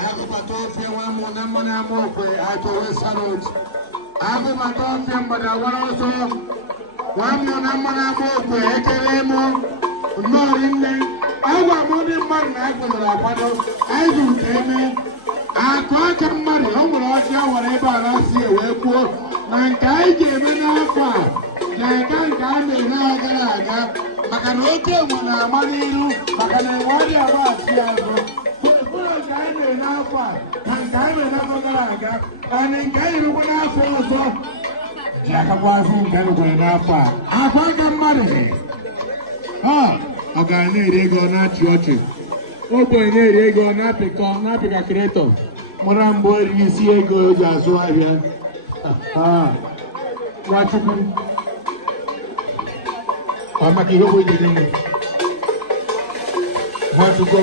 Agụmatọfịa nwa mụ na mmanụ ama okwe achọwe salot. Agụmatọfịa mgbada wara ọsọ nwa mụ na mmanụ ama okwe ekele mụ nnọọ nne. Agwa m ndị mmadụ na agụzara akwado anyị ji nke eme akụ aka mmadụ o nwere ọchị a wara ebe a na-asị wee kwuo na nke anyị ga-eme n'afọ a na-aga nke a na-eme gara aga maka na oke enwe na-ama n'iru maka na enwe ọdị agba asị azụ. Nke anyị mere n'afọ a na nke anyị mere n'afọ gara aga na nke anyị rụkwa n'afọ ọzọ ji akakwa azụ nke anyị rụkwara n'afọ a akwa aka mmadụ ọ ga na-eri ego na-achị ọchị ogbenye na-eri ego na-apịka kreatọ mara mbụ erighị isi ego o ji azụ ahịa. Nwachukwu ọ maka ihe ogbenye Nwachukwu